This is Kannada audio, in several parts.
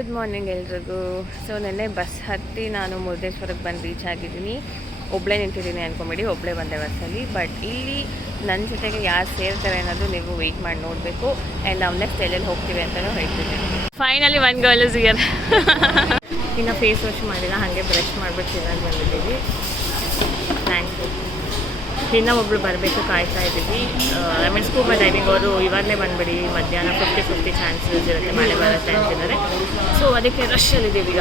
ಗುಡ್ ಮಾರ್ನಿಂಗ್ ಎಲ್ರಿಗೂ. ಸೊ ನೆನ್ನೆ ಬಸ್ ಹತ್ತಿ ನಾನು ಮುರುಡೇಶ್ವರಕ್ಕೆ ಬಂದು ರೀಚ್ ಆಗಿದ್ದೀನಿ. ಒಬ್ಬಳೇ ನಿಂತಿದ್ದೀನಿ ಅಂದ್ಕೊಂಬಿಡಿ, ಒಬ್ಬಳೇ ಬಂದೆ ಬಸ್ಸಲ್ಲಿ. ಬಟ್ ಇಲ್ಲಿ ನನ್ನ ಜೊತೆಗೆ ಯಾರು ಸೇರ್ತಾರೆ ಅನ್ನೋದು ನೀವು ವೆಯ್ಟ್ ಮಾಡಿ ನೋಡಬೇಕು. ಆ್ಯಂಡ್ ನಾವು ನೆಕ್ಸ್ಟ್ ಎಲ್ಲೆಲ್ಲಿ ಹೋಗ್ತೀವಿ ಅಂತಲೂ ಹೇಳ್ತೀನಿ. Finally one girl is here. ಇನ್ನು ಫೇಸ್ ವಾಶ್ ಮಾಡಿಲ್ಲ, ಹಾಗೆ ಬ್ರಷ್ ಮಾಡಿಬಿಟ್ಟು ತಿನ್ನೋದು ಬಂದಿದ್ದೀವಿ. Thank you. ಇನ್ನೂ ಒಬ್ಬಳು ಬರಬೇಕು, ಕಾಯ್ತಾ ಇದ್ದೀವಿ. ಸ್ಕೂಬಾ ಡೈವಿಂಗ್ ಅವರು ಇವಾಗಲೇ ಬಂದುಬಿಡಿ, ಮಧ್ಯಾಹ್ನ 50-50 ಚಾನ್ಸಸ್ ಇರುತ್ತೆ ಮಳೆ ಬರುತ್ತೆ ಅಂತಿದ್ದಾರೆ. ಸೊ ಅದಕ್ಕೆ ರಶಲ್ಲಿದ್ದೀವಿ ಈಗ.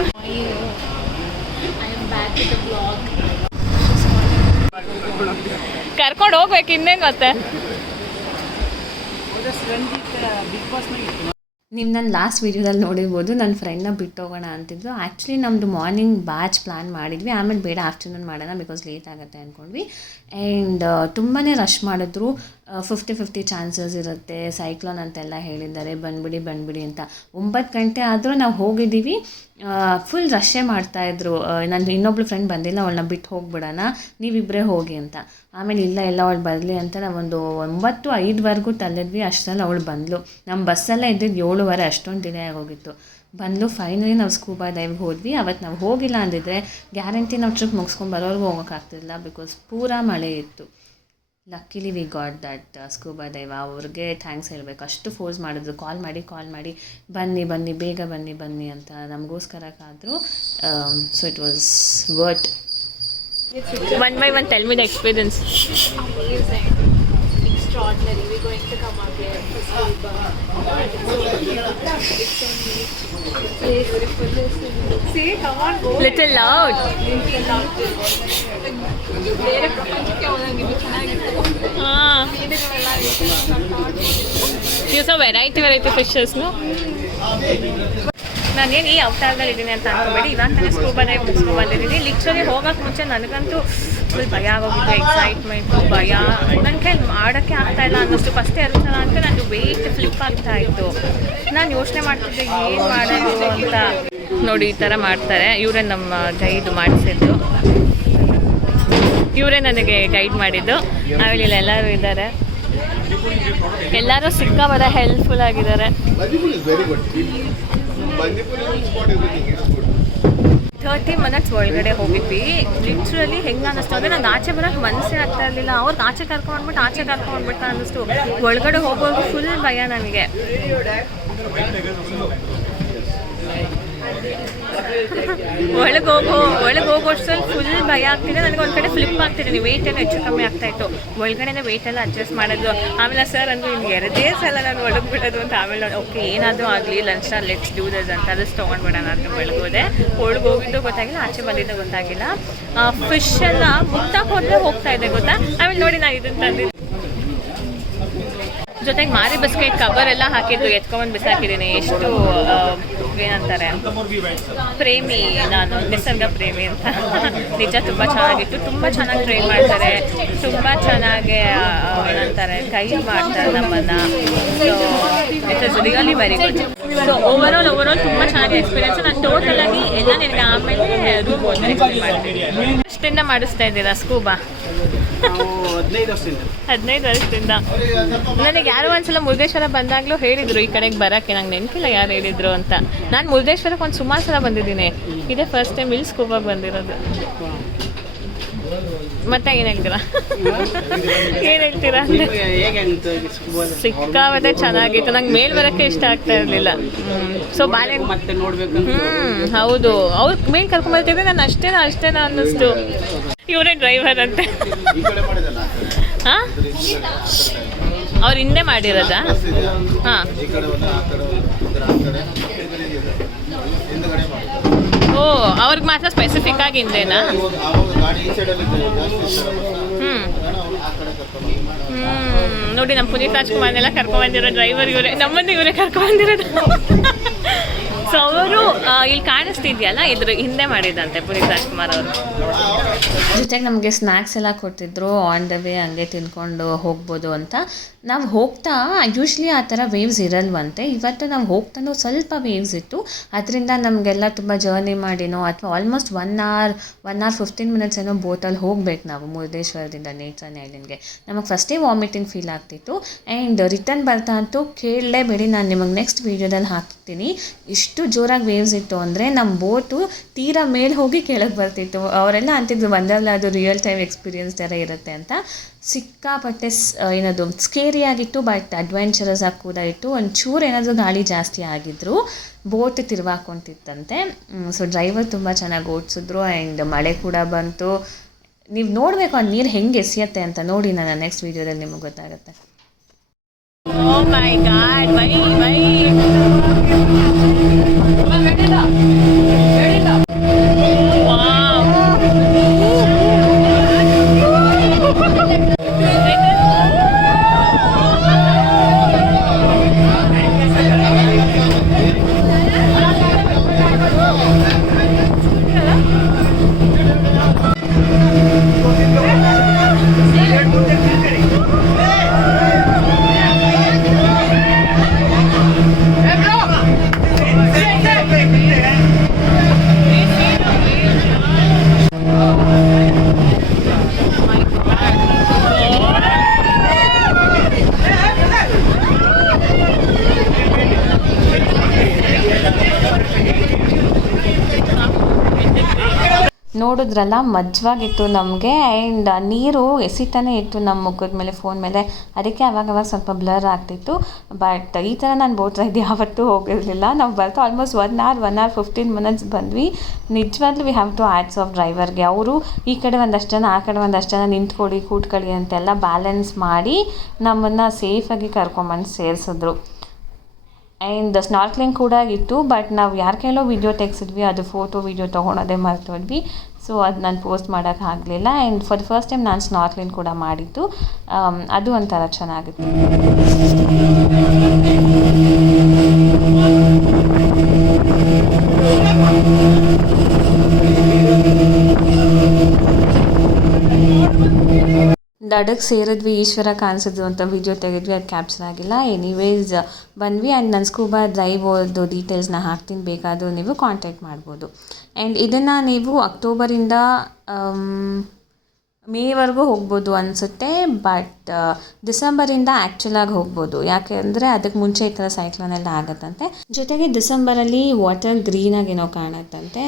ಕರ್ಕೊಂಡು ಹೋಗ್ಬೇಕು ಇನ್ನೇನು ಮತ್ತೆ. ನೀವು ನನ್ನ ಲಾಸ್ಟ್ ವೀಡಿಯೋದಲ್ಲಿ ನೋಡಿರ್ಬೋದು, ನನ್ನ ಫ್ರೆಂಡ್ನ ಬಿಟ್ಟು ಹೋಗೋಣ ಅಂತಿದ್ರು. ಆ್ಯಕ್ಚುಲಿ ನಮ್ಮದು ಮಾರ್ನಿಂಗ್ ಬ್ಯಾಚ್ ಪ್ಲ್ಯಾನ್ ಮಾಡಿದ್ವಿ, ಆಮೇಲೆ ಬೇಡ ಆಫ್ಟರ್ನೂನ್ ಮಾಡೋಣ ಬಿಕಾಸ್ ಲೇಟ್ ಆಗುತ್ತೆ ಅಂದ್ಕೊಂಡ್ವಿ. ಆ್ಯಂಡ್ ತುಂಬಾ ರಶ್ ಮಾಡಿದ್ರು. 50-50 ಚಾನ್ಸಸ್ ಇರುತ್ತೆ, ಸೈಕ್ಲೋನ್ ಅಂತೆಲ್ಲ ಹೇಳಿದ್ದಾರೆ, ಬಂದ್ಬಿಡಿ ಅಂತ. 9 ಗಂಟೆ ಆದರೂ ನಾವು ಹೋಗಿದ್ದೀವಿ. ಫುಲ್ ರಶ್ಶೇ ಮಾಡ್ತಾಯಿದ್ರು. ನನ್ನ ಇನ್ನೊಬ್ಳು ಫ್ರೆಂಡ್ ಬಂದಿಲ್ಲ, ಅವಳನ್ನ ಬಿಟ್ಟು ಹೋಗ್ಬಿಡೋಣ, ನೀವಿಬ್ಬರೇ ಹೋಗಿ ಅಂತ. ಆಮೇಲೆ ಇಲ್ಲ ಅವಳು ಬರಲಿ ಅಂತ ನಾವೊಂದು 9:05 ತಳ್ಳಿದ್ವಿ. ಅಷ್ಟರಲ್ಲಿ ಅವಳು ಬಂದಳು. ನಮ್ಮ ಬಸ್ಸೆಲ್ಲ ಇದ್ದಿದ್ದು 7:15, ಅಷ್ಟೊಂದು ಡಿಲೇ ಆಗೋಗಿತ್ತು. ಬಂದು ಫೈನಲಿ ನಾವು ಸ್ಕೂಬಾ ಡೈವ್ಗೆ ಹೋದ್ವಿ. ಅವತ್ತು ನಾವು ಹೋಗಿಲ್ಲ ಅಂದಿದ್ರೆ ಗ್ಯಾರಂಟಿ ನಾವು ಟ್ರಿಪ್ ಮುಗಿಸ್ಕೊಂಡು ಬರೋರ್ಗೂ ಹೋಗೋಕ್ಕಾಗ್ತಿಲ್ಲ, ಬಿಕಾಸ್ ಪೂರಾ ಮಳೆ ಇತ್ತು. Luckily we got that scuba dive. ಅವ್ರಿಗೆ ಥ್ಯಾಂಕ್ಸ್ ಹೇಳಬೇಕು, ಅಷ್ಟು ಫೋರ್ಸ್ ಮಾಡಿದ್ರು, ಕಾಲ್ ಮಾಡಿ ಬನ್ನಿ ಬೇಗ ಬನ್ನಿ ಅಂತ ನಮಗೋಸ್ಕರಕ್ಕಾದರೂ. So it was worth. One by one, tell me the experience. Amazing, extraordinary. We're going to come again for scuba. It's so neat. Beautiful. See, come on, go. Little loud. Little loud. ಬೇರೆ ಪ್ರಪಂಚಕ್ಕೆ ಹೋದಂಗೆ ಚೆನ್ನಾಗಿತ್ತು. You saw variety fishes, no? ನಾನೇನು ಈ ಅವತಾರದಲ್ಲಿ ಇದ್ದೀನಿ ಅಂತ ಅಂದ್ಕೊಬೇಡಿ. ಇವಾಗ ತಾನೇ ಸ್ಕೂಬಾ ಡೈವ್ ಮುಗಿಸ್ಕೊಂಡ್ಬಂದಿದ್ದೀನಿ. ಲಿಟ್ರಲಿ ಹೋಗೋಕ್ಕೆ ಮುಂಚೆ ನನಗಂತೂ ಫುಲ್ ಭಯ ಆಗೋಗಿದೆ, ಎಕ್ಸೈಟ್ಮೆಂಟು, ಭಯ. ನನ್ನ ಕೈಲಿ ಮಾಡೋಕ್ಕೆ ಆಗ್ತಾಯಿಲ್ಲ ಅನ್ನೋಷ್ಟು. ಫಸ್ಟ್ 2 ಸಲ ಅಂತ ನಂದು ವೆಯ್ಟ್ ಫ್ಲಿಪ್ ಆಗ್ತಾಯಿತ್ತು. ನಾನು ಯೋಚನೆ ಮಾಡ್ತಿದ್ದೆ ಏನು ಮಾಡೋದು ಅಂತ. ನೋಡಿ ಈ ಥರ ಮಾಡ್ತಾರೆ. ಇವರೇ ನಮ್ಮ ಗೈಡ್ ಮಾಡಿಸಿದ್ದು, ಇವರೇ ನನಗೆ ಗೈಡ್ ಮಾಡಿದ್ದು. ಆಮೇಲೆ ಇಲ್ಲಿ ಎಲ್ಲರೂ ಇದ್ದಾರೆ, ಎಲ್ಲರೂ ಸಿಕ್ಕಾಬರ ಹೆಲ್ಪ್ಫುಲ್ ಆಗಿದ್ದಾರೆ. 30 ಮಿನಿಟ್ಸ್ ಒಳಗಡೆ ಹೋಗಿದ್ವಿ. ಲಿಟ್ರಲಿ ಹೆಂಗೆ ಅನ್ನಿಸ್ತು ಅಂದರೆ ನಂಗೆ ಆಚೆ ಬರೋಕ್ಕೆ ಮನಸ್ಸೇ ಆಗ್ತಾ ಇರಲಿಲ್ಲ. ಅವ್ರಿಗೆ ಆಚೆ ಕರ್ಕೊಂಡ್ಬಿಟ್ಟು ಅನ್ನಿಸ್ತು. ಒಳಗಡೆ ಹೋಗೋದು ಫುಲ್ ಭಯ ನನಗೆ. ಒಳಗೆ ಹೋಗೋಷ್ಟರಲ್ಲಿ ಫುಲ್ ಭಯ ಆಗ್ತಿದೆ ನನಗೆ. ಒಂದು ಕಡೆ ಫ್ಲಿಪ್ ಆಗ್ತಿದ್ದೀನಿ, ವೆಯ್ಟ್ ಎಲ್ಲ ಹೆಚ್ಚು ಕಮ್ಮಿ ಆಗ್ತಾಯಿತ್ತು. ಒಳಗಡೆ ವೆಯ್ಟ್ ಎಲ್ಲ ಅಡ್ಜಸ್ಟ್ ಮಾಡೋದು. ಆಮೇಲೆ ಸರ್ ಅಂದರು ಇನ್ನು 2 ಸಲ ನಾನು ಒಳಗೆ ಬಿಡೋದು ಅಂತ. ಆಮೇಲೆ ಓಕೆ ಏನಾದರೂ ಆಗಲಿ, ಲಂಚ್ ಲೆಟ್ಸ್ ಡೂ ದಿಸ್ ಅಂತ ಅದಷ್ಟು ತೊಗೊಂಡ್ಬಿಡೋಣ ಅಂತ ಒಳಗೋದೆ. ಒಳಗೆ ಹೋಗಿದ್ದು ಗೊತ್ತಾಗಿಲ್ಲ, ಆಚೆ ಬಂದಿದ್ದು ಗೊತ್ತಾಗಿಲ್ಲ. ಫಿಶ್ ಎಲ್ಲ ಮುಟ್ಟಾಗಿ ಹೋದರೆ ಹೋಗ್ತಾ ಇದೆ ಗೊತ್ತಾ. ಆಮೇಲೆ ನೋಡಿ ನಾನು ಇದನ್ನು ತಂದಿದ್ದು, ಜೊತೆಗೆ ಮಾರಿ ಬಸ್ಕೆಟ್ ಕವರ್ ಎಲ್ಲ ಹಾಕಿದ್ದು ಎತ್ಕೊಂಡ್ಬಂದು ಬಿಸಾಕಿದ್ದೀನಿ. ಎಷ್ಟು ಏನಂತಾರೆ, ಪ್ರೇಮಿ ನಾನು, ನಿಸರ್ಗ ಪ್ರೇಮಿ ಅಂತ. ನಿಜ ತುಂಬ ಚೆನ್ನಾಗಿತ್ತು, ತುಂಬ ಚೆನ್ನಾಗಿ ಟ್ರೈನ್ ಮಾಡ್ತಾರೆ, ತುಂಬ ಚೆನ್ನಾಗಿ ಏನಂತಾರೆ ಗೈಡ್ ಮಾಡ್ತಾರೆ ನಮ್ಮನ್ನು. So it is really very good. So overall ತುಂಬ ಚೆನ್ನಾಗಿ ಎಕ್ಸ್ಪೀರಿಯನ್ಸ್. ನಾನು ಟೋಟಲಾಗಿ ಎಲ್ಲ ನಿನಗೆ ಆಮೇಲೆ ರೂಮ್ ಹೋಗಿ ಎಕ್ಸ್ಪ್ಲೇನ್ ಮಾಡ್ತೀನಿ. ಎಷ್ಟಿಂದ ಮಾಡಿಸ್ತಾ ಇದ್ದೀರಾ ಸ್ಕೂಬಾ? 15 ವರ್ಷದಿಂದ. ನನಗೆ ಯಾರೋ ಒಂದ್ಸಲ ಮುರುಡೇಶ್ವರ ಬಂದಾಗಲೂ ಹೇಳಿದರು ಈ ಕಡೆಗೆ ಬರೋಕ್ಕೆ. ನಂಗೆ ನೆನಪಿಲ್ಲ ಯಾರು ಹೇಳಿದರು ಅಂತ. ನಾನು ಮುರುಡೇಶ್ವರಕ್ಕೆ ಒಂದು ಸುಮಾರು ಸಲ ಬಂದಿದ್ದೀನಿ, ಇದೇ ಫಸ್ಟ್ ಟೈಮ್ ಇಲ್ಲಿ ಸ್ಕೂಬಾಗೆ ಬಂದಿರೋದು. ಮತ್ತೆ ಏನು ಹೇಳ್ತೀರಾ? ಸಿಕ್ಕಾಪಟ್ಟೆ ಚೆನ್ನಾಗಿತ್ತು. ನಂಗೆ ಮೇಲೆ ಬರೋಕ್ಕೆ ಇಷ್ಟ ಆಗ್ತಾ ಇರಲಿಲ್ಲ. ಸೊ ಬಾಳೆ ಹೌದು, ಅವ್ರು ಮೇಲೆ ಕರ್ಕೊಂಡ್ಬರ್ತಿದ್ರೆ ನಾನು ಅಷ್ಟೇನಾ ಅನ್ನಿಸ್ತು. ಇವರೇ ಡ್ರೈವರ್ ಅಂತೆ. ಹಾಂ, ಅವ್ರು ಹಿಂದೆ ಮಾಡಿರೋದಾ? ಹಾಂ, ಓ ಅವ್ರಿಗೆ ಮಾತ್ರ ಸ್ಪೆಸಿಫಿಕ್ ಆಗಿ ಹಿಂದೆನಾ? ನೋಡಿ ನಮ್ಮ ಪುನೀತ್ ರಾಜ್ಕುಮಾರ್ನೆಲ್ಲ ಕರ್ಕೊಂಡ್ಬಂದಿರೋ ಡ್ರೈವರ್ ಇವರೇ, ನಮ್ಮನ್ನು ಇವರೇ ಕರ್ಕೊಂಡ್ಬಂದಿರೋದು. ಸೊ ಅವರು ಇಲ್ಲಿ ಕಾಣಿಸ್ತಿದ್ಯಲ್ಲ, ಇದ್ರ ಹಿಂದೆ ಮಾಡಿದಂತೆ ಪುನೀತ್ ರಾಜ್ಕುಮಾರ್ ಅವರು. ಜೊತೆಗೆ ನಮಗೆ ಸ್ನ್ಯಾಕ್ಸ್ ಎಲ್ಲ ಕೊಟ್ಟಿದ್ರು, ಆನ್ ದ ವೇ ಹಂಗೆ ತಿಂದ್ಕೊಂಡು ಹೋಗ್ಬೋದು ಅಂತ. ನಾವು ಹೋಗ್ತಾ ಯೂಶ್ವಲಿ ಆ ಥರ ವೇವ್ಸ್ ಇರಲ್ವಂತೆ. ಇವತ್ತು ನಾವು ಹೋಗ್ತಾನೂ ಸ್ವಲ್ಪ ವೇವ್ಸ್ ಇತ್ತು. ಅದರಿಂದ ನಮಗೆಲ್ಲ ತುಂಬ ಜರ್ನಿ ಮಾಡಿನೋ ಅಥವಾ ಆಲ್ಮೋಸ್ಟ್ 1 hour 15 minutes ಏನೋ ಬೋಟಲ್ಲಿ ಹೋಗ್ಬೇಕು ನಾವು ಮುರುಡೇಶ್ವರದಿಂದ ನೇಚರ್ ಐಲ್ಯಾಂಡ್ಗೆ. ನಮಗೆ ಫಸ್ಟೇ ವಾಮಿಟಿಂಗ್ ಫೀಲ್ ಆಗ್ತಿತ್ತು. ಆ್ಯಂಡ್ ರಿಟರ್ನ್ ಬರ್ತಾ ಅಂತೂ ಕೇಳಲೇಬೇಡಿ, ನಾನು ನಿಮಗೆ ನೆಕ್ಸ್ಟ್ ವೀಡಿಯೋದಲ್ಲಿ ಹಾಕ್ತೀನಿ. ಎಷ್ಟು ಜೋರಾಗಿ ವೇವ್ಸ್ ಇತ್ತು ಅಂದರೆ ನಮ್ಮ ಬೋಟು ತೀರಾ ಮೇಲೆ ಹೋಗಿ ಕೆಳಗೆ ಬರ್ತಿತ್ತು. ಅವರೆಲ್ಲ ಅಂತಿದ್ರು ಬಂದಲ್ಲ ಅದು ರಿಯಲ್ ಟೈಮ್ ಎಕ್ಸ್ಪೀರಿಯನ್ಸ್ ಥರ ಇರುತ್ತೆ ಅಂತ. ಸಿಕ್ಕಾಪಟ್ಟೆ ಏನದು ಸ್ಕೇರಿ ಆಗಿತ್ತು, ಬಟ್ ಅಡ್ವೆಂಚರಸ್ ಆಗಿ ಕೂಡ ಇತ್ತು. ಒಂಚೂರು ಏನಾದರೂ ಗಾಳಿ ಜಾಸ್ತಿ ಆಗಿದ್ರು ಬೋಟ್ ತಿರುವಾಕೊಂತಿತ್ತಂತೆ. ಸೊ ಡ್ರೈವರ್ ತುಂಬ ಚೆನ್ನಾಗಿ ಓಡಿಸಿದ್ರು. ಆ್ಯಂಡ್ ಮಳೆ ಕೂಡ ಬಂತು. ನೀವು ನೋಡಬೇಕು ಆ ನೀರು ಹೆಂಗೆ ಎಸೆಯುತ್ತೆ ಅಂತ. ನೋಡಿ, ನನ್ನ ನೆಕ್ಸ್ಟ್ ವೀಡಿಯೋದಲ್ಲಿ ನಿಮಗೆ ಗೊತ್ತಾಗುತ್ತೆ. Oh my God! Why? ನೋಡಿದ್ರಲ್ಲ, ಮಜವಾಗಿತ್ತು ನಮಗೆ. ಆ್ಯಂಡ್ ನೀರು ಎಸಿತಾನೆ ಇತ್ತು ನಮ್ಮ ಮುಖದ ಮೇಲೆ, ಫೋನ್ ಮೇಲೆ. ಅದಕ್ಕೆ ಅವಾಗವಾಗ ಸ್ವಲ್ಪ ಬ್ಲರ್ ಆಗ್ತಿತ್ತು. ಬಟ್ ಈ ಥರ ನಾನು ಬೋಟ್ ರೈಡ್ ಯಾವತ್ತೂ ಹೋಗಿರಲಿಲ್ಲ. ನಾವು ಬರ್ತಾ ಆಲ್ಮೋಸ್ಟ್ 1 hour 15 minutes ಬಂದ್ವಿ. ನಿಜವಾಗ್ಲೂ we have to ads of ಡ್ರೈವರ್ಗೆ. ಅವರು ಈ ಕಡೆ ಒಂದಷ್ಟು ಜನ, ಆ ಕಡೆ ಒಂದಷ್ಟು ಜನ ನಿಂತ್ಕೊಳ್ಳಿ ಕೂತ್ಕೊಳ್ಳಿ ಅಂತೆಲ್ಲ ಬ್ಯಾಲೆನ್ಸ್ ಮಾಡಿ ನಮ್ಮನ್ನು ಸೇಫಾಗಿ ಕರ್ಕೊಂಬಂದು ಸೇರಿಸಿದ್ರು. ಆ್ಯಂಡ್ ಸ್ನಾರ್ಕ್ಲಿಂಗ್ ಕೂಡ ಇತ್ತು. ಬಟ್ ನಾವು ಯಾರ ಕೈಲೋ ವೀಡಿಯೋ ತೆಗೆಸಿದ್ವಿ, ಅದು ಫೋಟೋ ವೀಡಿಯೋ ತೊಗೊಳೋದೇ ಮರ್ತೋದ್ವಿ. ಸೊ ಅದು ನಾನು ಪೋಸ್ಟ್ ಮಾಡೋಕ್ಕೆ ಆಗಲಿಲ್ಲ. And for the first time ನಾನು ಸ್ನಾರ್ಕ್ಲಿಂಗ್ ಕೂಡ ಮಾಡಿದ್ದು. ಅದು ಒಂಥರ ಚೆನ್ನಾಗಿತ್ತು. ದಡಕ್ಕೆ ಸೇರಿದ್ವಿ, ಈಶ್ವರ ಕಾಣಿಸಿದ್ರು ಅಂತ ವೀಡಿಯೋ ತೆಗೆದ್ವಿ, ಅದು ಕ್ಯಾಪ್ಚರ್ ಆಗಿಲ್ಲ. ಎನಿವೇಸ್ ಬಂದ್ವಿ. ಆ್ಯಂಡ್ ನನ್ನ ಸ್ಕೂಬಾ ಡ್ರೈವ್ದು ಡೀಟೇಲ್ಸ್ನ ಹಾಕ್ತೀನಿ, ಬೇಕಾದರೂ ನೀವು ಕಾಂಟ್ಯಾಕ್ಟ್ ಮಾಡ್ಬೋದು. ಆ್ಯಂಡ್ ಇದನ್ನು ನೀವು ಅಕ್ಟೋಬರಿಂದ ಮೇವರೆಗೂ ಹೋಗ್ಬೋದು ಅನಿಸುತ್ತೆ. ಬಟ್ ಡಿಸೆಂಬರಿಂದ ಆ್ಯಕ್ಚುಲಾಗಿ ಹೋಗ್ಬೋದು. ಯಾಕೆ ಅಂದರೆ ಅದಕ್ಕೆ ಮುಂಚೆ ಈ ಥರ ಸೈಕ್ಲೋನ್ ಎಲ್ಲ ಆಗುತ್ತಂತೆ. ಜೊತೆಗೆ ಡಿಸೆಂಬರಲ್ಲಿ ವಾಟರ್ ಗ್ರೀನಾಗಿ ಏನೋ ಕಾಣುತ್ತಂತೆ.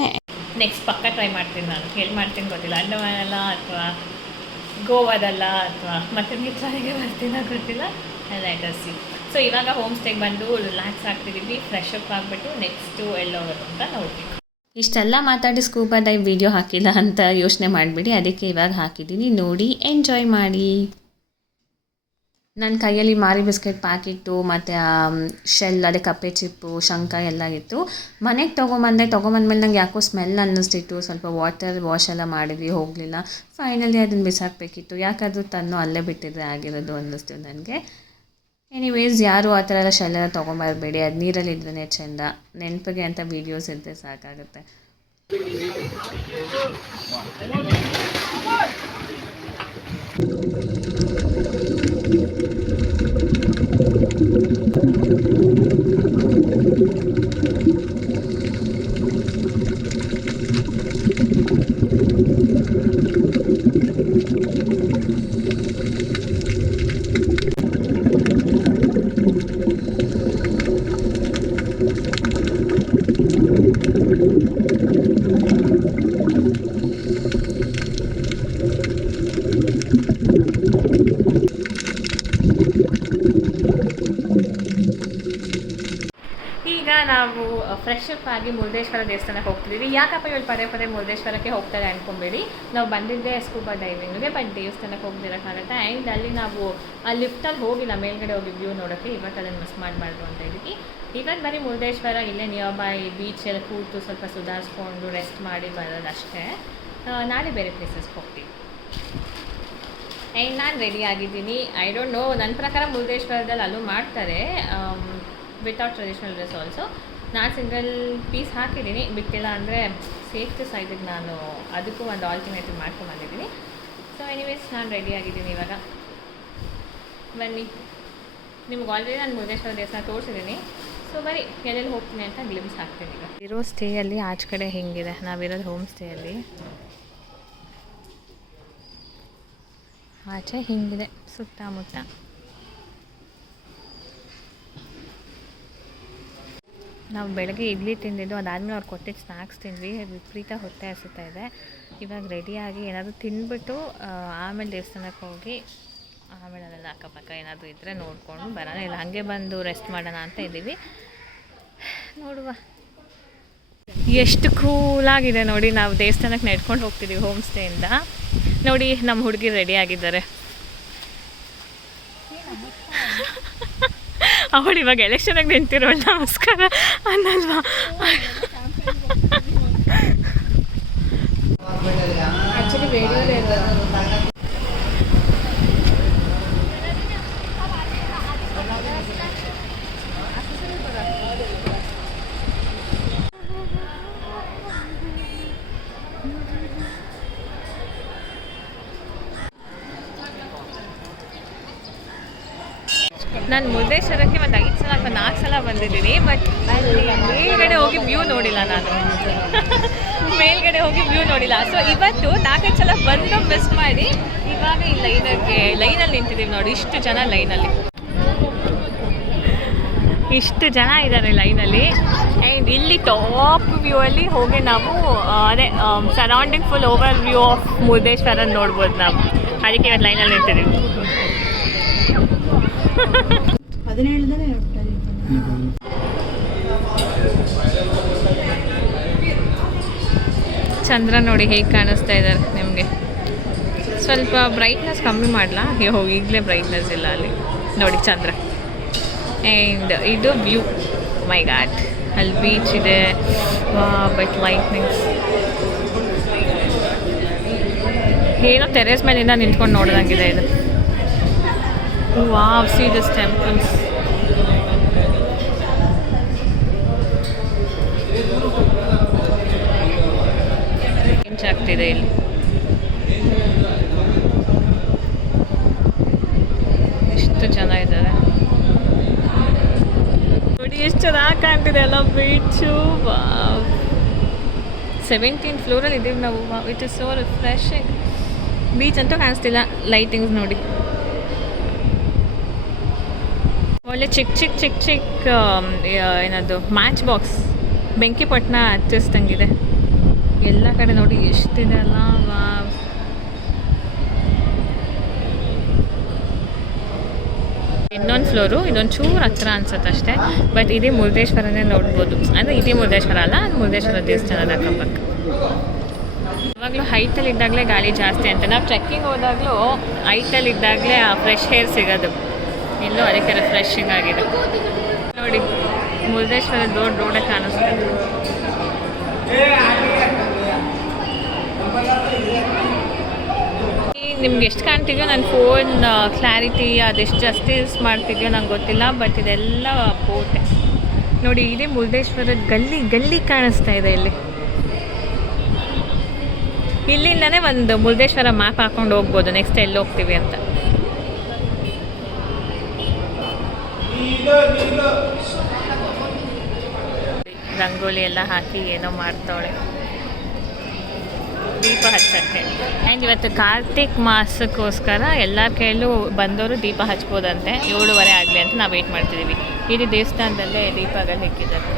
ನೆಕ್ಸ್ಟ್ ಪಕ್ಕ ಟ್ರೈ ಮಾಡ್ತೀನಿ ನಾನು. ಹೇಳಿ ಮಾಡ್ತೀನಿ ಗೊತ್ತಿಲ್ಲ. ಅಂಡಮಾನಲ್ಲ ಅಥವಾ ಗೋವಾದಲ್ಲ ಅಥವಾ ಮತ್ತೆ ಮಿತ್ರಾನಿಗೆ ಬರ್ತೀನ ಗೊತ್ತಿಲ್ಲ. Let us see. ಸೊ ಇವಾಗ ಹೋಮ್ ಸ್ಟೇಗೆ ಬಂದು ರಿಲ್ಯಾಕ್ಸ್ ಆಗ್ತಿದ್ದೀವಿ. ಫ್ರೆಶ್ ಅಪ್ ಆಗಿಬಿಟ್ಟು ನೆಕ್ಸ್ಟು ಎಲ್ಲೋಗೋದು ಅಂತ ನೋಡ್ತೀವಿ. ಇಷ್ಟೆಲ್ಲ ಮಾತಾಡಿ ಸ್ಕೂಬಾ ಡೈವ್ ವೀಡಿಯೋ ಹಾಕಿಲ್ಲ ಅಂತ ಯೋಚನೆ ಮಾಡಿಬಿಡಿ. ಅದಕ್ಕೆ ಇವಾಗ ಹಾಕಿದ್ದೀನಿ, ನೋಡಿ ಎಂಜಾಯ್ ಮಾಡಿ. ನನ್ನ ಕೈಯಲ್ಲಿ ಮಾರಿ ಬಿಸ್ಕೆಟ್ ಪ್ಯಾಕೆಟು ಮತ್ತು ಶೆಲ್, ಅದೇ ಕಪ್ಪೆ ಚಿಪ್ಪು, ಶಂಖ ಎಲ್ಲ ಇತ್ತು. ಮನೆಗೆ ತೊಗೊಂಬಂದ್ಮೇಲೆ ನಂಗೆ ಯಾಕೋ ಸ್ಮೆಲ್ ಅನ್ನಿಸ್ತಿತ್ತು. ಸ್ವಲ್ಪ ವಾಟರ್ ವಾಶ್ ಎಲ್ಲ ಮಾಡಿದ್ವಿ, ಹೋಗಲಿಲ್ಲ. ಫೈನಲಿ ಅದನ್ನು ಬಿಸಾಕಬೇಕಿತ್ತು. ಯಾಕಾದರೂ ತನ್ನೋ ಅಲ್ಲೇ ಬಿಟ್ಟಿದ್ರೆ ಆಗಿರೋದು ಅನ್ನಿಸ್ತು ನನಗೆ. ಎನಿವೇಸ್, ಯಾರು ಆ ಥರ ಎಲ್ಲ ಶೆಲ್ಲೆಲ್ಲ ತೊಗೊಂಬರ್ಬೇಡಿ. ಅದು ನೀರಲ್ಲಿ ಇದ್ರೇ ಚೆಂದ. ನೆನಪಿಗೆ ಅಂತ ವೀಡಿಯೋಸ್ ಇದ್ದರೆ ಸಾಕಾಗುತ್ತೆ. ನಾವು ಫ್ರೆಶ್ ಅಪ್ ಆಗಿ ಮುರುಡೇಶ್ವರ ದೇವಸ್ಥಾನಕ್ಕೆ ಹೋಗ್ತಿದ್ದೀವಿ. ಯಾಕಪ್ಪ ಇವಳು ಪದೇ ಮುರುಡೇಶ್ವರಕ್ಕೆ ಹೋಗ್ತಾರೆ ಅಂದ್ಕೊಂಬೇಡಿ. ನಾವು ಬಂದಿದ್ದೆ ಸ್ಕೂಬಾ ಡೈವಿಂಗ್ಗೆ, ಬಟ್ ದೇವಸ್ಥಾನಕ್ಕೆ ಹೋಗ್ದಿರೋಕ್ಕಾಗತ್ತೆ. ಆ್ಯಂಡ್ ಅಲ್ಲಿ ನಾವು ಆ ಲಿಫ್ಟಲ್ಲಿ ಹೋಗಿಲ್ಲ, ಮೇಲ್ಗಡೆ ಹೋಗಿ ವ್ಯೂ ನೋಡೋಕ್ಕೆ. ಇವತ್ತು ಅದನ್ನು ಮಿಸ್ ಮಾಡಬಾರ್ದು ಅಂತ ಇದ್ದೀವಿ. ಇವತ್ತು ಬರೀ ಮುರುಡೇಶ್ವರ ಇಲ್ಲೇ ನಿಯರ್ ಬೈ ಬೀಚಲ್ಲಿ ಕೂತು ಸ್ವಲ್ಪ ಸುಧಾರಿಸ್ಕೊಂಡು ರೆಸ್ಟ್ ಮಾಡಿ ಬರೋದಷ್ಟೇ. ನಾಳೆ ಬೇರೆ ಪ್ಲೇಸಸ್ಗೆ ಹೋಗ್ತೀವಿ. ಆ್ಯಂಡ್ ನಾನು ರೆಡಿ ಆಗಿದ್ದೀನಿ. ಐ ಡೋಂಟ್ ನೋ, ನನ್ನ ಪ್ರಕಾರ ಮುರುಡೇಶ್ವರದಲ್ಲಿ ಅಲ್ಲೂ ಮಾಡ್ತಾರೆ ವಿತೌಟ್ ಟ್ರೆಡಿಷ್ನಲ್ ಡ್ರೆಸ್ ಆಲ್ಸೋ. ನಾನು ಸಿಂಗಲ್ ಪೀಸ್ ಹಾಕಿದ್ದೀನಿ, ಬಿಟ್ಟಿಲ್ಲ ಅಂದರೆ ಸೇಫ್ಟಿ ಸೈಡಿಗೆ ನಾನು ಅದಕ್ಕೂ ಒಂದು ಆಲ್ಟರ್ನೇಟಿವ್ ಮಾಡ್ಕೊಂಡ್ಬಂದಿದ್ದೀನಿ. ಸೊ ಎನಿವೇಸ್ ನಾನು ರೆಡಿ ಆಗಿದ್ದೀನಿ ಇವಾಗ. ಬನ್ನಿ, ನಿಮ್ಗೆ ಆಲ್ರೆಡಿ ನಾನು ಮುರುಡೇಶ್ವರ ದೇವಸ್ಥಾನ ತೋರಿಸಿದ್ದೀನಿ. ಸೊ ಬರೀ ಎಲ್ಲೆಲ್ಲಿ ಹೋಗ್ತೀನಿ ಅಂತ ಗ್ಲಿಮ್ಸ್ ಹಾಕ್ತೀನಿ. ಈಗ ಇರೋ ಸ್ಟೇಯಲ್ಲಿ ಆಚೆ ಕಡೆ ಹೆಂಗಿದೆ, ನಾವಿರೋದು ಹೋಮ್ ಸ್ಟೇಯಲ್ಲಿ. ಆಚೆ ಹಿಂಗಿದೆ ಸುತ್ತಮುತ್ತ. ನಾವು ಬೆಳಗ್ಗೆ ಇಡ್ಲಿ ತಿಂದಿದ್ದು, ಅದಾದಮೇಲೆ ಅವ್ರು ಕೊಟ್ಟಿದ್ದು ಸ್ನ್ಯಾಕ್ಸ್ ತಿಂದ್ವಿ. ವಿಪರೀತ ಹೊಟ್ಟೆ ಹಸಿತಾ ಇದೆ. ಇವಾಗ ರೆಡಿಯಾಗಿ ಏನಾದರೂ ತಿಂದ್ಬಿಟ್ಟು ಆಮೇಲೆ ದೇವಸ್ಥಾನಕ್ಕೆ ಹೋಗಿ ಆಮೇಲೆ ಅಲ್ಲೆಲ್ಲ ಅಕ್ಕಪಕ್ಕ ಏನಾದರೂ ಇದ್ದರೆ ನೋಡಿಕೊಂಡು ಬರೋಣ, ಇಲ್ಲ ಹಾಗೆ ಬಂದು ರೆಸ್ಟ್ ಮಾಡೋಣ ಅಂತ ಇದ್ದೀವಿ. ನೋಡುವ. ಎಷ್ಟು ಕೂಲಾಗಿದೆ ನೋಡಿ. ನಾವು ದೇವಸ್ಥಾನಕ್ಕೆ ನಡ್ಕೊಂಡು ಹೋಗ್ತಿದ್ದೀವಿ ಹೋಮ್ ಸ್ಟೇಯಿಂದ. ನೋಡಿ ನಮ್ಮ ಹುಡುಗಿ ರೆಡಿ ಆಗಿದ್ದಾರೆ. ಅವಳು ಇವಾಗ ಎಲೆಕ್ಷನಾಗಿ ನಿಂತಿರೋಳು, ನಮಸ್ಕಾರ ಅನ್ನಲ್ವಾ? ಆ್ಯಕ್ಚುಲಿ ರೇಡಿಯೋದೇ ನಾನು ಮುರುಡೇಶ್ವರಕ್ಕೆ ಒಂದು 5 ಸಲ ಅಥವಾ 4 ಸಲ ಬಂದಿದ್ದೀನಿ. ಬಟ್ ಅಲ್ಲಿ ಮೇಲ್ಗಡೆ ಹೋಗಿ ವ್ಯೂ ನೋಡಿಲ್ಲ ನಾನು. ಮೇಲ್ಗಡೆ ಹೋಗಿ ವ್ಯೂ ನೋಡಿಲ್ಲ. ಸೊ ಇವತ್ತು 4-5 ಸಲ ಬಂದು ಮಿಸ್ ಮಾಡಿ ಇವಾಗ ಈ ಲೈನಲ್ಲಿ ನಿಂತಿದ್ದೀವಿ ನೋಡಿ. ಇಷ್ಟು ಜನ ಲೈನಲ್ಲಿ, ಇಷ್ಟು ಜನ ಇದ್ದಾರೆ ಲೈನಲ್ಲಿ. ಆ್ಯಂಡ್ ಇಲ್ಲಿ ಟಾಪ್ ವ್ಯೂ ಅಲ್ಲಿ ಹೋಗಿ ನಾವು ಅದೇ surrounding full over view of Murudeshwar ನೋಡ್ಬೋದು ನಾವು. ಅದಕ್ಕೆ ಇವತ್ತು ಲೈನಲ್ಲಿ ನಿಂತಿದ್ದೀವಿ. ಚಂದ್ರ ನೋಡಿ ಹೇಗೆ ಕಾಣಿಸ್ತಾ ಇದ್ದಾರೆ ನಿಮಗೆ. ಸ್ವಲ್ಪ ಬ್ರೈಟ್ನೆಸ್ ಕಮ್ಮಿ ಮಾಡಲಾ? ಈಗಲೇ ಬ್ರೈಟ್ನೆಸ್ ಇಲ್ಲ ಅಲ್ಲಿ ನೋಡಿ ಚಂದ್ರ. ಆ್ಯಂಡ್ ಇದು ವ್ಯೂ, ಮೈ ಗಾಡ್. ಅಲ್ಲಿ ಬೀಚ್ ಇದೆ, ಬಟ್ ಲೈಟ್ನಿಂಗ್ಸ್ ಏನೋ ಟೆರೇಸ್ ಮೇಲಿಂದ ನಿಂತ್ಕೊಂಡು ನೋಡ್ದಂಗಿದೆ ಇದು. Wow, see this temples. Change ಆಗ್ತಿದೆ ಇಲ್ಲಿ. ಎಷ್ಟು ಜನ ಇದ್ದಾರೆ ನೋಡಿ, ಎಷ್ಟು ಚೆನ್ನಾಗಿ ಕಾಣ್ತಿದೆ ಅಲ್ಲ ಬೀಚು. 17th ಫ್ಲೋರಲ್ಲಿ ಇದ್ದೀವಿ ನಾವು. It is so refreshing. Beach ಅಂತೂ ಕಾಣಿಸ್ತಿಲ್ಲ, ಲೈಟಿಂಗ್ಸ್ ನೋಡಿ. ಒಳ್ಳೆ ಚಿಕ್ಕ ಏನದು ಮ್ಯಾಚ್ ಬಾಕ್ಸ್ ಬೆಂಕಿಪಟ್ಟಣ ಹಚ್ಚಿಸ್ದಂಗಿದೆ ಎಲ್ಲ ಕಡೆ ನೋಡಿ. ಎಷ್ಟಿದೆ ಅಲ್ಲ. ಇನ್ನೊಂದು ಫ್ಲೋರು, ಇದೊಂದು ಚೂರು ಹತ್ರ ಅನ್ಸುತ್ತೆ ಅಷ್ಟೇ. ಬಟ್ ಇದೇ ಮುರುಡೇಶ್ವರನೇ ನೋಡ್ಬೋದು. ಅಂದರೆ ಇದೇ ಮುರುಡೇಶ್ವರ ಅಲ್ಲ, ಅದು ಮುರುಡೇಶ್ವರ ದೇವಸ್ಥಾನದ ಅಕ್ಕಪಕ್ಕ. ಯಾವಾಗಲೂ ಹೈಟಲ್ಲಿ ಇದ್ದಾಗಲೇ ಗಾಳಿ ಜಾಸ್ತಿ ಅಂತ. ನಾವು ಟ್ರೆಕ್ಕಿಂಗ್ ಹೋದಾಗಲೂ ಹೈಟಲ್ಲಿ ಇದ್ದಾಗಲೇ ಆ ಫ್ರೆಶ್ ಏರ್ ಸಿಗೋದು. ಇಲ್ಲೂ ಅದಕ್ಕೆ ರಿಫ್ರೆಶಿಂಗ್ ಆಗಿದೆ ನೋಡಿ. ಮುರುಡೇಶ್ವರ ದೊಡ್ಡ ರೋಡೇ ಕಾಣಿಸ್ತದೆ. ನಿಮ್ಗೆ ಎಷ್ಟು ಕಾಣ್ತಿದ್ಯೋ ನನ್ನ ಫೋನ್ ಕ್ಲಾರಿಟಿ ಅದೆಷ್ಟು ಜಾಸ್ತಿ ಯೂಸ್ ಮಾಡ್ತಿದ್ಯೋ ನಂಗೆ ಗೊತ್ತಿಲ್ಲ. ಬಟ್ ಇದೆಲ್ಲ ಬೋಟೆ ನೋಡಿ. ಇದೇ ಮುರುಡೇಶ್ವರದ ಗಲ್ಲಿ ಕಾಣಿಸ್ತಾ ಇದೆ ಇಲ್ಲಿ. ಇಲ್ಲಿಂದನೇ ಒಂದು ಮುರುಡೇಶ್ವರ ಮ್ಯಾಪ್ ಹಾಕೊಂಡು ಹೋಗ್ಬೋದು ನೆಕ್ಸ್ಟ್ ಎಲ್ಲಿ ಹೋಗ್ತೀವಿ ಅಂತ. ರಂಗೋಲಿ ಎಲ್ಲ ಹಾಕಿ ಏನೋ ಮಾಡ್ತಾವಳೆ ದೀಪ ಹಚ್ಚಕ್ಕೆ. ಆ್ಯಂಡ್ ಇವತ್ತು ಕಾರ್ತಿಕ್ ಮಾಸಕ್ಕೋಸ್ಕರ ಎಲ್ಲರ ಕೈಯಲ್ಲೂ ಬಂದವರು ದೀಪ ಹಚ್ಬೋದಂತೆ. 7:30 ಆಗಲಿ ಅಂತ ನಾವು ವೆಯ್ಟ್ ಮಾಡ್ತಿದ್ದೀವಿ. ಇಡೀ ದೇವಸ್ಥಾನದಲ್ಲೇ ದೀಪಗಳು ಹೆಕ್ಕಿದ್ದಾರೆ.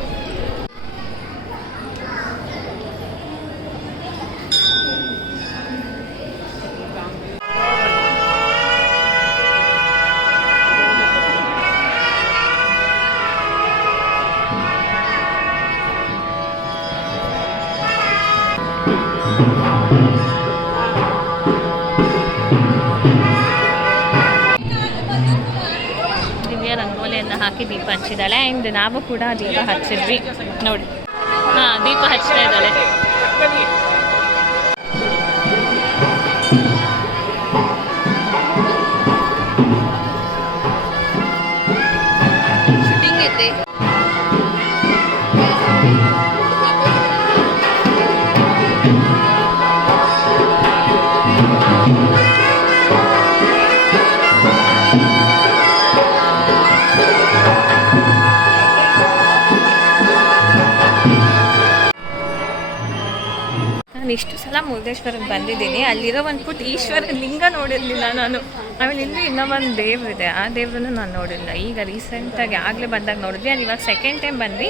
ರಂಗೋಲಿಯನ್ನು ಹಾಕಿ ದೀಪ ಹಚ್ಚಿದ್ದಾಳೆ. ಆ್ಯಂಡ್ ನಾವು ಕೂಡ ದೀಪ ಹಚ್ಚಿದ್ವಿ ನೋಡಿ. ದೀಪ ಹಚ್ತಾ ಇದ್ದಾಳೆ. ಶೂಟಿಂಗ್ ಐತೆ. ನಾನು ಇಷ್ಟು ಸಲ ಮುರುಡೇಶ್ವರಕ್ಕೆ ಬಂದಿದ್ದೀನಿ. ಅಲ್ಲಿರೋ ಒಂದು ಪುಟ್ಟ ಈಶ್ವರ ಲಿಂಗ ನೋಡಿರಲಿಲ್ಲ ನಾನು. ಆಮೇಲೆ ಇಲ್ಲಿ ಇನ್ನೂ ಒಂದು ದೇವರಿದೆ, ಆ ದೇವ್ರನ್ನ ನಾನು ನೋಡಿಲ್ಲ. ಈಗ ರೀಸೆಂಟಾಗಿ ಆಗಲೇ ಬಂದಾಗ ನೋಡಿದ್ವಿ. ಅದು ಇವಾಗ ಸೆಕೆಂಡ್ ಟೈಮ್ ಬಂದು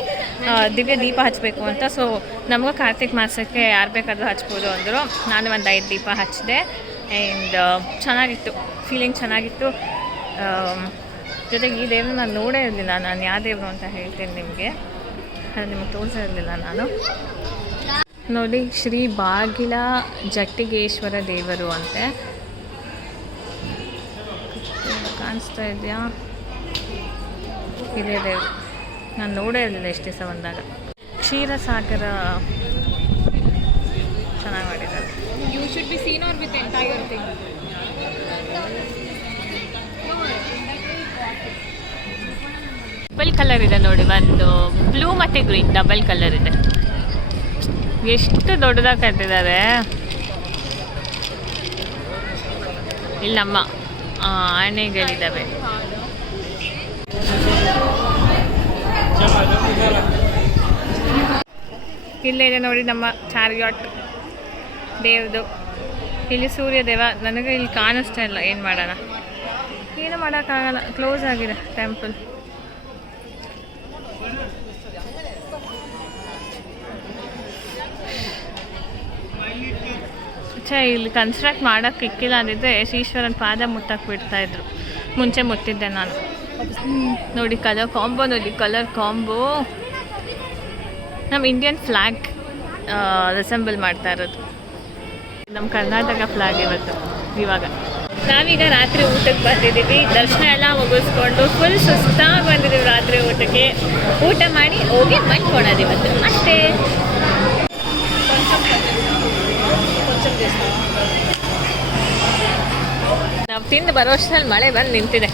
ದಿವ್ಯ ದೀಪ ಹಚ್ಚಬೇಕು ಅಂತ. ಸೊ ನಮಗೂ ಕಾರ್ತಿಕ್ ಮಾಸಕ್ಕೆ ಯಾರು ಬೇಕಾದರೂ ಹಚ್ಬೋದು ಅಂದರು. ನಾನು ಒಂದು 5 ದೀಪ ಹಚ್ಚಿದೆ. ಆ್ಯಂಡ್ ಚೆನ್ನಾಗಿತ್ತು, ಫೀಲಿಂಗ್ ಚೆನ್ನಾಗಿತ್ತು. ಜೊತೆಗೆ ಈ ದೇವ್ರನ್ನ ನಾನು ನೋಡೇ ಇರಲಿಲ್ಲ. ನಾನು ಯಾವ ದೇವರು ಅಂತ ಹೇಳ್ತೀನಿ ನಿಮಗೆ, ಅದು ನಿಮಗೆ ತೋರಿಸಿರಲಿಲ್ಲ ನಾನು. ನೋಡಿ, ಶ್ರೀ ಬಾಗಿಲ ಜಟ್ಟಿಗೇಶ್ವರ ದೇವರು ಅಂತೆ. ಕಾಣಿಸ್ತಾ ಇದೆಯಾ? ಇದೇ ದೇವರು, ನಾನು ನೋಡೇ ಇರಲಿಲ್ಲ ಎಷ್ಟು ದಿವಸ ಬಂದಾಗ. ಕ್ಷೀರಸಾಗರ ಚೆನ್ನಾಗಿ ಮಾಡಿದ್ದಾರೆ. You should be seen or with the entire thing. Double colour ಇದೆ ನೋಡಿ, ಒಂದು ಬ್ಲೂ ಮತ್ತು ಗ್ರೀನ್ ಡಬಲ್ ಕಲರ್ ಇದೆ. ಎಷ್ಟು ದೊಡ್ಡದಾಗಿ ಕಟ್ಟಿದ್ದಾರೆ. ಇಲ್ಲಿ ನಮ್ಮ ಆನೆಗಳಿದ್ದಾವೆ. ಇಲ್ಲೇ ಇದೆ ನೋಡಿ ನಮ್ಮ ಚಾರಿಯಾಟ್ ದೇವ್ರದು. ಇಲ್ಲಿ ಸೂರ್ಯ ದೇವ. ನನಗೆ ಇಲ್ಲಿ ಕಾಣಿಸ್ತಾ ಇಲ್ಲ, ಏನು ಮಾಡೋಣ, ಏನು ಮಾಡೋಕ್ಕಾಗಲ್ಲ, ಕ್ಲೋಸ್ ಆಗಿದೆ ಟೆಂಪಲ್. ಇಲ್ಲಿ ಕನ್ಸ್ಟ್ರಕ್ಟ್ ಮಾಡೋಕ್ಕೆ ಇಕ್ಕಿಲ್ಲ ಅಂದಿದ್ದೆ ಶ್ರೀಶ್ವರನ ಪಾದ ಮುಟ್ಟಕ್ಕೆ ಬಿಡ್ತಾಯಿದ್ರು. ಮುಂಚೆ ಮುಟ್ಟಿದ್ದೆ ನಾನು. ನೋಡಿ ಕಲರ್ ಕಾಂಬೋ, ನೋಡಿ ಕಲರ್ ಕಾಂಬೋ ನಮ್ಮ ಇಂಡಿಯನ್ ಫ್ಲ್ಯಾಗ್ ರಿಸೆಂಬಲ್ ಮಾಡ್ತಾ ಇರೋದು. ನಮ್ಮ ಕರ್ನಾಟಕ ಫ್ಲ್ಯಾಗ್ ಇವಾಗ ನಾವೀಗ ರಾತ್ರಿ ಊಟಕ್ಕೆ ಬಂದಿದ್ದೀವಿ. ದರ್ಶನ ಎಲ್ಲ ಮುಗಿಸ್ಕೊಂಡು ಫುಲ್ ಸುಸ್ತಾಗಿ ಬಂದಿದ್ದೀವಿ ರಾತ್ರಿ ಊಟಕ್ಕೆ. ಊಟ ಮಾಡಿ ಹೋಗಿ ಮಲ್ಕೊಳ್ಳೋದು ಇವತ್ತು ಅಷ್ಟೇ. ನಾವು ತಿಂದು ಬರೋಷ್ಟರಲ್ಲಿ ಮಳೆ ಬಂದು ನಿಂತಿದೆ.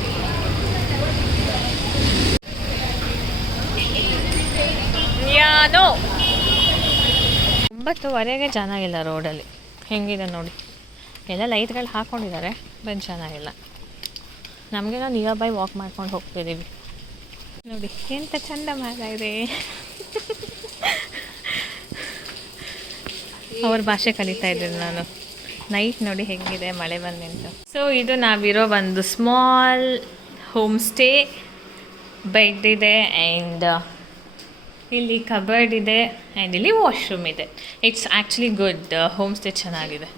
ಯಾನೋ 9:30ಗೆ ಚೆನ್ನಾಗಿಲ್ಲ ರೋಡಲ್ಲಿ. ಹೆಂಗಿದೆ ನೋಡಿ, ಎಲ್ಲ ಲೈಟ್ಗಳು ಹಾಕ್ಕೊಂಡಿದ್ದಾರೆ, ಬಟ್ ಚೆನ್ನಾಗಿಲ್ಲ. ನಮಗೆ ನಾವು ನಿಯರ್ ಬೈ ವಾಕ್ ಮಾಡ್ಕೊಂಡು ಹೋಗ್ತಿದ್ದೀವಿ. ನೋಡಿ ಎಂಥ ಚಂದ ಮರ ಇದೆ. ಅವ್ರ ಭಾಷೆ ಕಲಿತಾ ಇದ್ದೀನಿ ನಾನು. ನೈಟ್ ನೋಡಿ ಹೆಂಗಿದೆ ಮಳೆ ಬಂದು ನಿಂತು. ಸೊ ಇದು ನಾವಿರೋ ಒಂದು ಸ್ಮಾಲ್ ಹೋಮ್ ಸ್ಟೇ. ಬೆಡ್ ಇದೆ ಆ್ಯಂಡ್ ಇಲ್ಲಿ ಕಬರ್ಡ್ ಇದೆ ಆ್ಯಂಡ್ ಇಲ್ಲಿ ವಾಶ್ರೂಮ್ ಇದೆ. It's actually good home stay, ಚೆನ್ನಾಗಿದೆ.